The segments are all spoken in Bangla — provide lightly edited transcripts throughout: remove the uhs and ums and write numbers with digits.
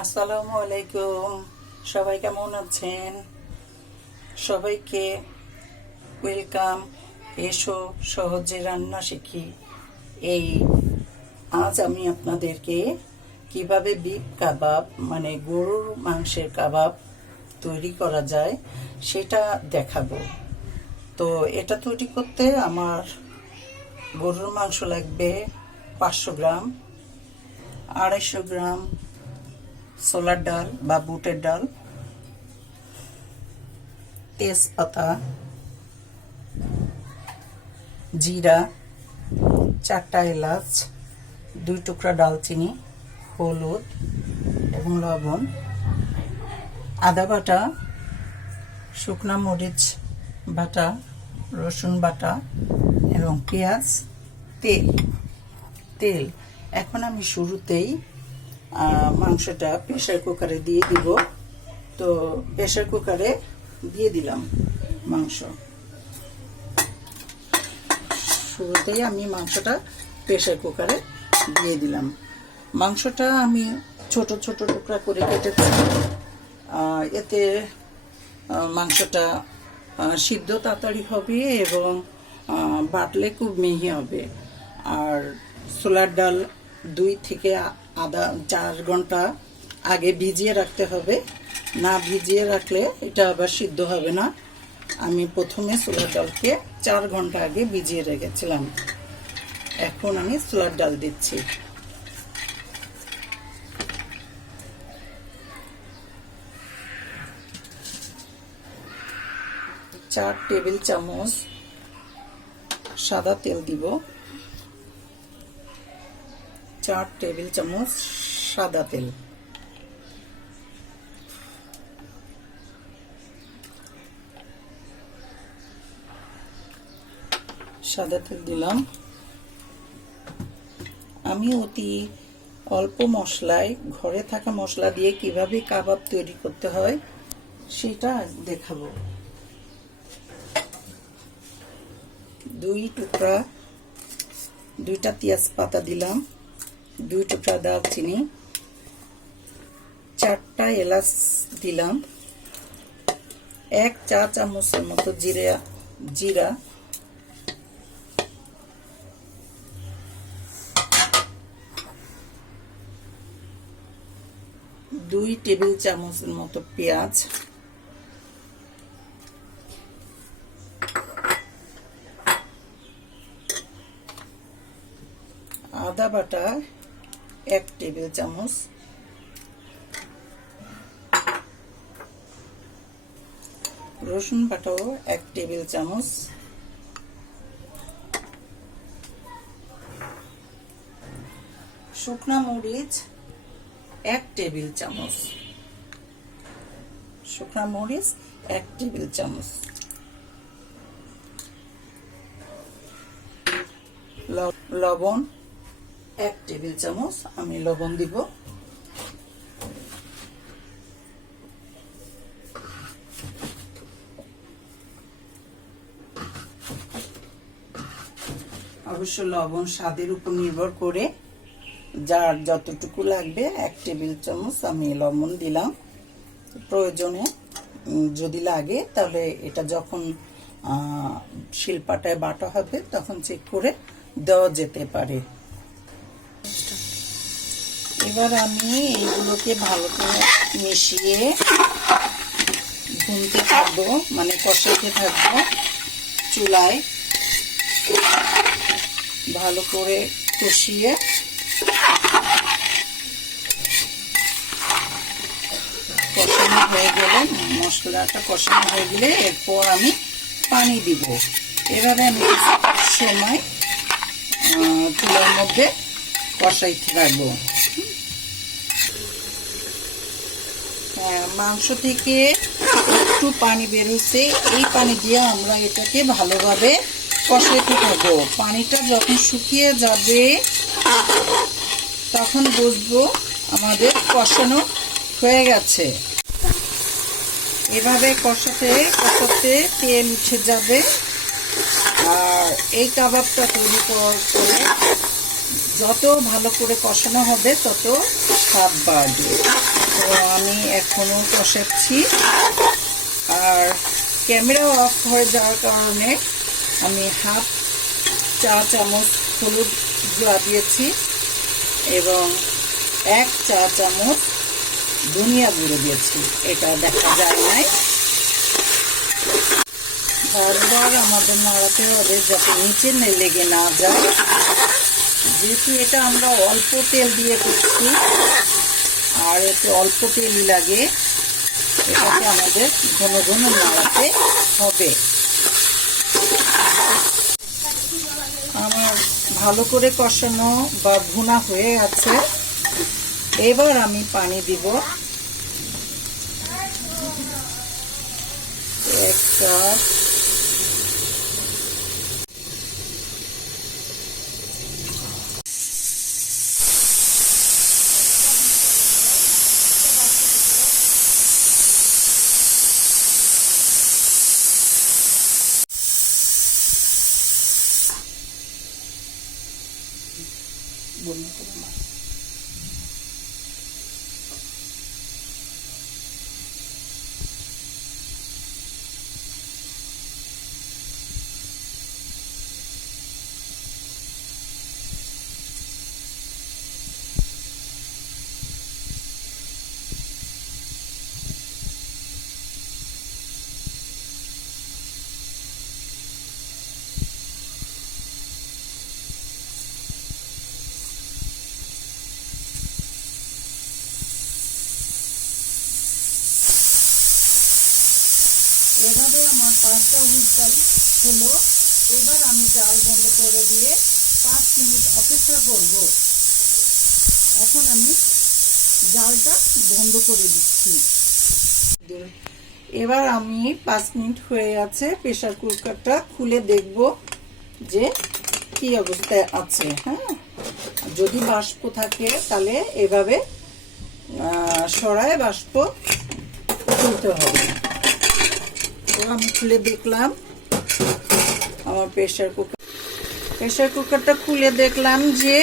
আসসালামু আলাইকুম। সবাই কেমন আছেন? সবাইকে ওয়েলকাম। এসো সহজে রান্না শিখি। এই আজ আমি আপনাদেরকে কিভাবে বিফ কাবাব মানে গরুর মাংসের কাবাব তৈরি করা যায় সেটা দেখাবো। তো এটা তৈরি করতে আমার গরুর মাংস লাগবে 500 গ্রাম, 250 গ্রাম ছোলার ডাল বা বুটের ডাল, তেজপাতা, জিরা, 4টা এলাচ, 2 টুকরা ডালচিনি, হলুদ এবং লবণ, আদা বাটা, শুকনা মরিচ বাটা, রসুন বাটা এবং পেঁয়াজ, তেল। এখন আমি শুরুতেই মাংসটা প্রেসার কুকারে দিয়ে দিব। তো প্রেসার কুকারে দিয়ে দিলাম মাংস। শুরুতেই আমি মাংসটা প্রেসার কুকারে দিয়ে দিলাম। মাংসটা আমি ছোট ছোট টুকরা করে কেটেছি। এতে মাংসটা সিদ্ধ তাড়াতাড়ি হবে এবং বাটলে খুব মিহি হবে। আর ছোলার ডাল 2 থেকে 4 ঘন্টা আগে ভিজিয়ে রাখতে হবে। না ভিজিয়ে রাখলে এটা আবার সিদ্ধ হবে না। আমি প্রথমে ছোলার ডালকে 4 ঘন্টা আগে ভিজিয়ে রেখেছিলাম। এখন আমি ছোলার ডাল দিচ্ছি। চার টেবিল চামচ সাদা তেল দিব। 4 টেবিল চামচ সাদা তেল, সাদা তেল দিলাম। আমি অতি অল্প মশলায় ঘরে থাকা মশলা দিয়ে কিভাবে কাবাব তৈরি করতে হয় সেটা দেখাবো। 2টা তেজপাতা দিলাম, 2 টুকরা দারচিনি, 4টা এলাচ দিলাম, 1 চা চামচের মতো জিরা, 2 টেবিল চামচের মতো পেঁয়াজ, আদা বাটা 1 টেবিল চামচ, রসুন বাটাও 1 টেবিল চামচ, শুকনা মরিচ 1 টেবিল চামচ, লবণ 1 টেবিল চামচ আমি লবণ দিব। অবশ্য লবণ স্বাদের উপর নির্ভর করে যার যতটুকু লাগবে 1 টেবিল চামচ আমি লবণ দিলাম। প্রয়োজনে যদি লাগে তাহলে এটা যখন শিলপাটায় বাটা হবে তখন চেক করে দেওয়া যেতে পারে। এবার আমি এইগুলোকে ভালো করে মিশিয়ে ভুনতে থাকবো, মানে কষাতে থাকবো চুলায়। ভালো করে কষিয়ে কষানো হয়ে গেলে, মশলাটা কষানো হয়ে গেলে এরপর আমি পানি দিব। এভাবে আমি সময় চুলার মধ্যে কষাইতে থাকবো। মাংস থেকে একটু পানি বেরোচ্ছে, এই পানি দিয়ে আমরা এটাকে ভালোভাবে কষাইতে থাকবো। পানিটা যখন শুকিয়ে যাবে তখন বুঝবো আমাদের কষানো হয়ে গেছে। এভাবে কষাতে কষাতে তেল উঠে যাবে। আর এই কাবাবটা তৈরি করে যত ভালো করে কষানো হবে তত হাফ বাড়বে। তো আমি এখনো কষাচ্ছি, আর ক্যামেরা অফ হয়ে যাওয়ার কারণে আমি হাফ চা চামচ হলুদ গুঁড়া দিয়েছি এবং 1 চা চামচ ধনিয়া গুঁড়ো দিয়েছি। এটা দেখা যায় নাই। বারবার আমাদের নাড়াতে হবে যাতে নিচে লেগে না যায়। যেহেতু এটা আমরা অল্প তেল দিয়ে করছি আর এতে অল্প তেলই লাগে, এটাকে আমাদের ঘন ঘন নাড়াতে হবে। আমার ভালো করে কষানো বা ভুনা হয়ে আছে। এবার আমি পানি দিব 1 কাপ। এভাবে আমার 5টা হুইসেল হলো। এবার আমি জাল বন্ধ করে দিয়ে 5 মিনিট অপেক্ষা করব। এখন আমি জালটা বন্ধ করে দিচ্ছি। এবার আমি 5 মিনিট হয়ে আছে, প্রেসার কুকারটা খুলে দেখব যে কি অবস্থায় আছে। হ্যাঁ, যদি বাষ্প থাকে তাহলে এভাবে সরায় বাষ্প তুলতে হবে। তো আমি খুলে দেখলাম আমার প্রেসার কুকারটা খুলে দেখলাম যে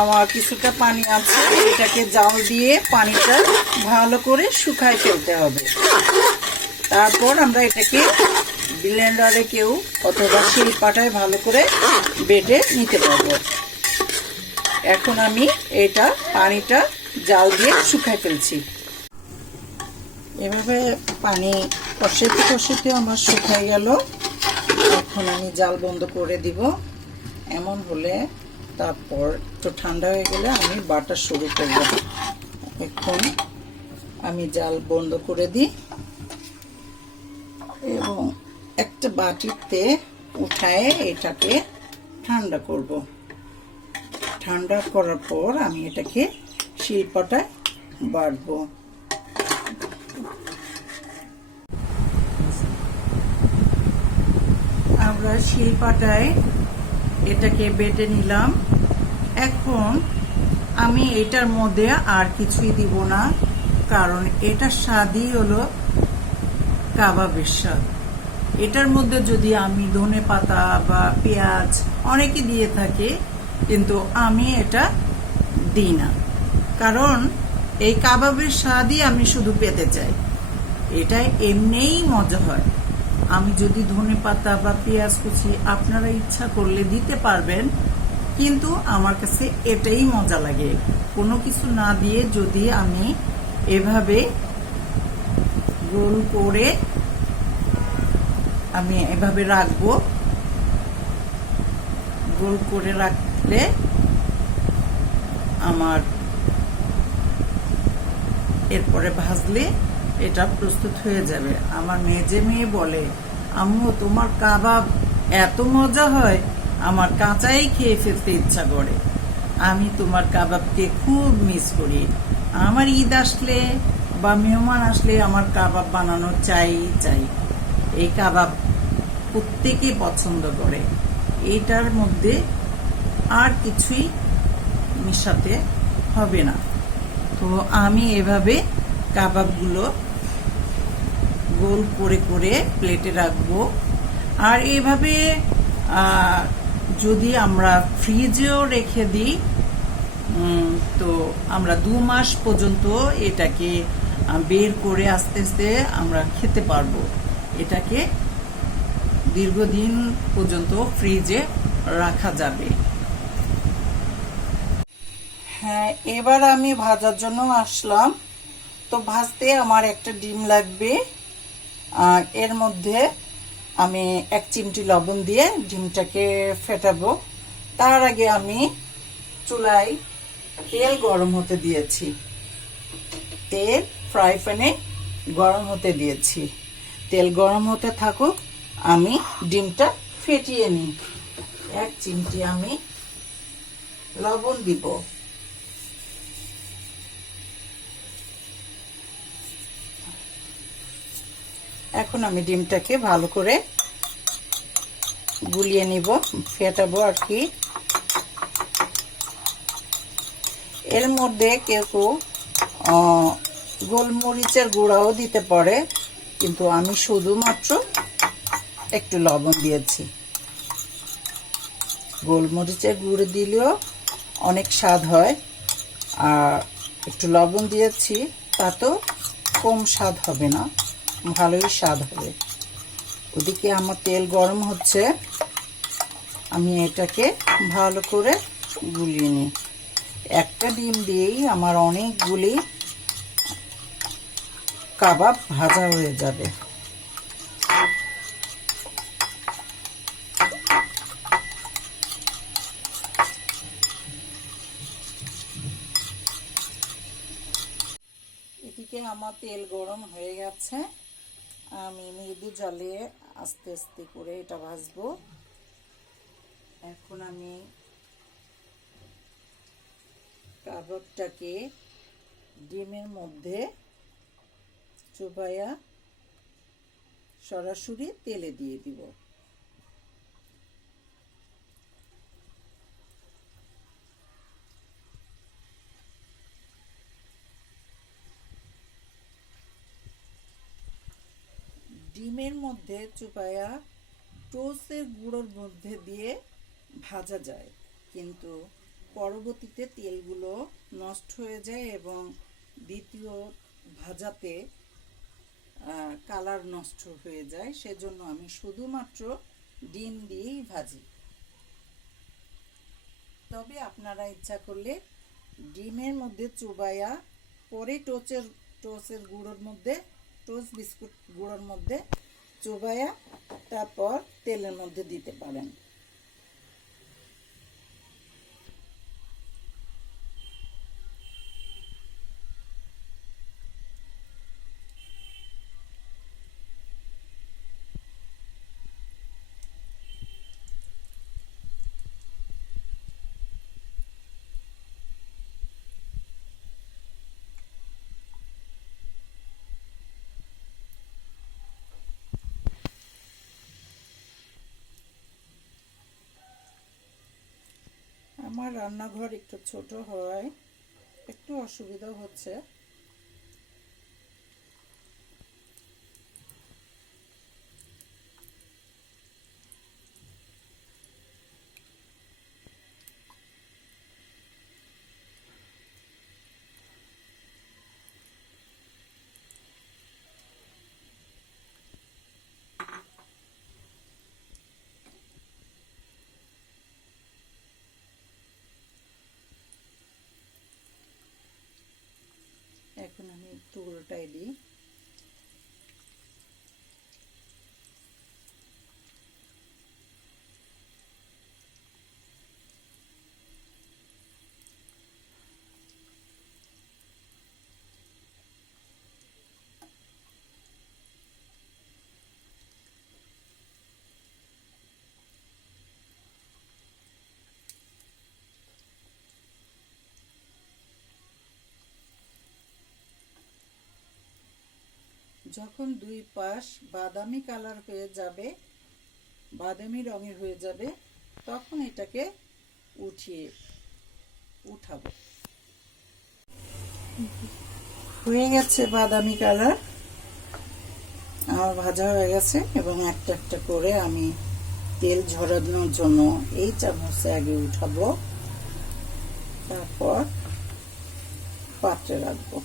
আমার কিছুটা পানি আছে। এটাকে জাল দিয়ে পানিটা ভালো করে শুকায় ফেলতে হবে। তারপর আমরা এটাকে ব্লেন্ডারে কেউ অথবা শিলপাটায় ভালো করে বেটে নিতে পারবো। এখন আমি এটা পানিটা জাল দিয়ে শুকায় ফেলছি। এভাবে পানি কষাতে কষাতে আমার শুকায় গেল। এখন আমি জাল বন্ধ করে দিব। এমন হলে তারপর একটু ঠান্ডা হয়ে গেলে আমি বাটা শুরু করব। এখন আমি জাল বন্ধ করে দিই এবং একটা বাটিতে উঠায় এটাকে ঠান্ডা করব। ঠান্ডা করার পর আমি এটাকে শিলপাটায় বাটবো। আমরা শিলপাটায় এটাকে বেটে নিলাম। এখন আমি এটার মধ্যে আর কিছুই দিব না, কারণ এটার স্বাদই হলো কাবাবের স্বাদ। এটার মধ্যে যদি আমি ধনেপাতা বা পেঁয়াজ অনেকে দিয়ে থাকে, কিন্তু আমি এটা দিই না, কারণ এই কাবাবের স্বাদই আমি শুধু পেতে চাই। এটা এমনিই মজা হয়। আমি যদি ধনেপাতা বা পেঁয়াজ কুচি আপনারা ইচ্ছা করলে দিতে পারবেন, কিন্তু আমার কাছে এটাই মজা লাগে। কোনো কিছু না দিয়ে যদি আমি এভাবে গোল করে আমি এভাবে রাখবো, গোল করে রাখলে আমার এরপরে ভাজলে এটা প্রস্তুত হয়ে যাবে। আমার মেয়ে বলে, আম্মু তোমার কাবাব এত মজা হয়, আমার কাঁচাই খেয়ে ফেলতে ইচ্ছা করে। আমি তোমার কাবাবকে খুব মিস করি। আমার ঈদ আসলে বা মেহমান আসলে আমার কাবাব বানানো চাই। এই কাবাব প্রত্যেকে পছন্দ করে। এটার মধ্যে আর কিছুই মিশাতে হবে না। তো আমি এভাবে কাবাবগুলো গোল করে করে প্লেটে রাখবো। আর এভাবে যদি আমরা ফ্রিজেও রেখে দিই তো আমরা 2 মাস পর্যন্ত এটাকে বের করে আস্তে আস্তে আমরা খেতে পারবো। এটাকে দীর্ঘদিন পর্যন্ত ফ্রিজে রাখা যাবে। হ্যাঁ, এবার আমি ভাজার জন্য আসলাম। তো ভাজতে আমার একটা ডিম লাগবে। এর মধ্যে আমি 1 চিমটি লবণ দিয়ে ডিমটাকে ফেটাবো। তার আগে আমি চুলায় তেল গরম হতে দিয়েছি। তেল ফ্রাই প্যানে গরম হতে দিয়েছি। তেল গরম হতে থাকুক, আমি ডিমটা ফেটিয়ে নিই। 1 চিমটি আমি লবণ দিব। এখন আমি ডিমটাকে ভালো করে গুলিয়ে নিব, ফেটাবো আর কি। এর মধ্যে কেউ গোলমরিচের গুঁড়াও দিতে পারে, কিন্তু আমি শুধুমাত্র একটু লবণ দিয়েছি। গোলমরিচের গুঁড়ো দিলেও অনেক স্বাদ হয়, আর একটু লবণ দিয়েছি তাতেও কম স্বাদ হবে না, ভালোই স্বাদ হবে। ওদিকে আমার তেল গরম হচ্ছে, আমি এটাকে ভালো করে গুলিয়ে নিই। একটা ডিম দিয়েই আমার অনেকগুলি কাবাব ভাজা হয়ে যাবে। এদিকে আমার তেল গরম হয়ে গেছে, আমি মৃদু জালে আস্তে আস্তে করে এটা ভাজবো। এখন আমি কাবাবটাকে ডিমের মধ্যে চুবাইয়া সরাসরি তেলে দিয়ে দিব। ডিমের মধ্যে চুবাইয়া টোস্টের গুঁড়োর মধ্যে দিয়ে ভাজা যায়, কিন্তু পরবর্তীতে তেলগুলো নষ্ট হয়ে যায় এবং দ্বিতীয় ভাজাতে কালার নষ্ট হয়ে যায়। সেজন্য আমি শুধুমাত্র ডিম দিয়েই ভাজি। তবে আপনারা ইচ্ছা করলে ডিমের মধ্যে চুবাইয়া পরে টোস্টের গুঁড়োর মধ্যে, টোস্ট বিস্কুট গুঁড়োর মধ্যে চুবাইয়া তারপর তেলের মধ্যে দিতে পারেন। আমার রান্নাঘর একটু ছোট হয়, একটু অসুবিধা হচ্ছে। এখন আমি একটু উল্টাই দিই। যখন দুই পাশ বাদামি কালার হয়ে যাবে, বাদামি রঙের হয়ে যাবে, তখন এটাকে উঠাবো। হয়ে গেছে বাদামি কালার, আমার ভাজা হয়ে গেছে। এবং একটা একটা করে আমি তেল ঝরানোর জন্য এই চামচে আগে উঠাবো। তারপর পাত্রে রাখবো।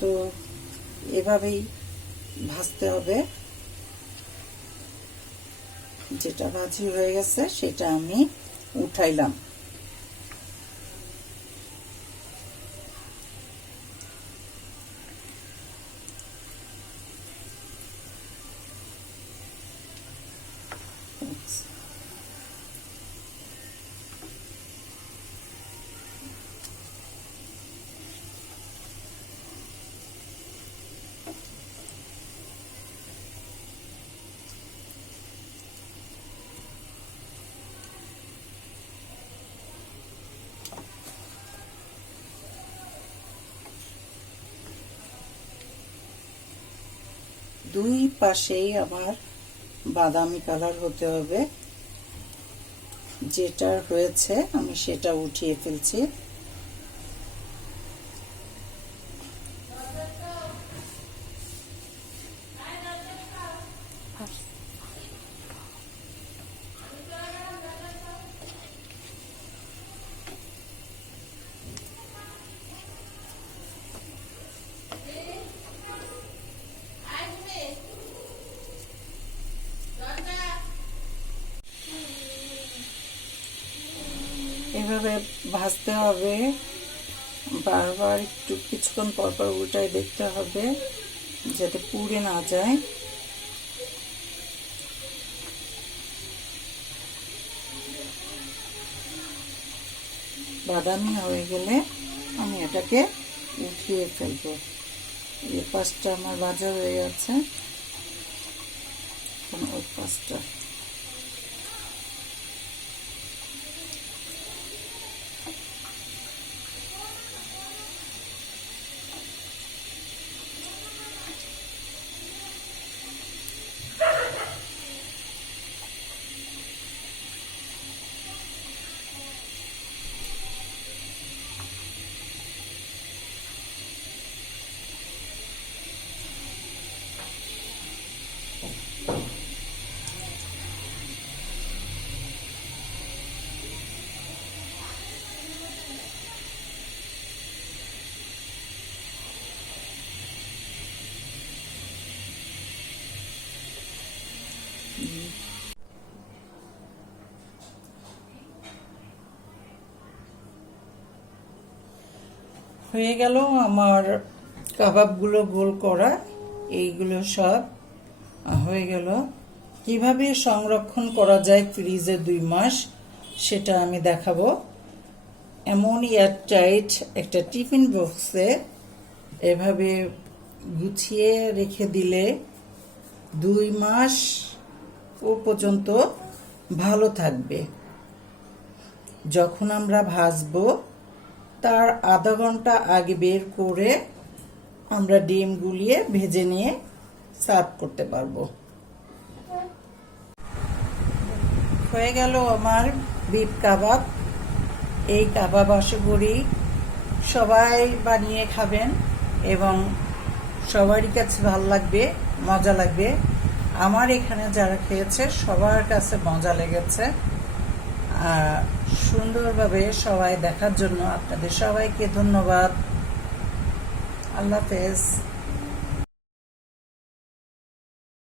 তো এভাবেই ভাজতে হবে। যেটা ভাজি হয়ে গেছে সেটা আমি উঠাইলাম। দুই পাশেই আমার বাদামি কালার হতে হবে। যেটা হয়েছে আমি সেটা উঠিয়ে ফেলছি। এভাবে ভাজতে হবে, বারবার একটু কিছুক্ষণ পর পর উল্টায় দেখতে হবে যাতে পুড়ে না যায়। বাদামি হয়ে গেলে আমি এটাকে উঠিয়ে ফেলবো। এই পাশটা আমার ভাজা হয়ে গেছে, এখন ওই পাশটা। হয়ে গেল আমার কাবাবগুলো গোল করা। এইগুলো সব হয়ে গেল। কিভাবে সংরক্ষণ করা যায় ফ্রিজে 2 মাস সেটা আমি দেখাবো। এমন এয়ারটাইট একটা টিফিন বক্সে এভাবে গুছিয়ে রেখে দিলে 2 মাস পর্যন্ত ভালো থাকবে। যখন আমরা ভাজবো তার আধা ঘন্টা আগে বের করে আমরা ডিম গুলিয়ে ভেজে নিয়ে সার্ভ করতে পারবো। হয়ে গেল আমার বিফ কাবাব। এই কাবাব আশা করি সবাই বানিয়ে খাবেন এবং সবারই কাছে ভালো লাগবে, মজা লাগবে। আমার এখানে যারা খেয়েছে সবার কাছে মজা লেগেছে। সুন্দরভাবে সবাই দেখার জন্য আপনাদের সবাইকে ধন্যবাদ। আল্লাহ হাফেজ।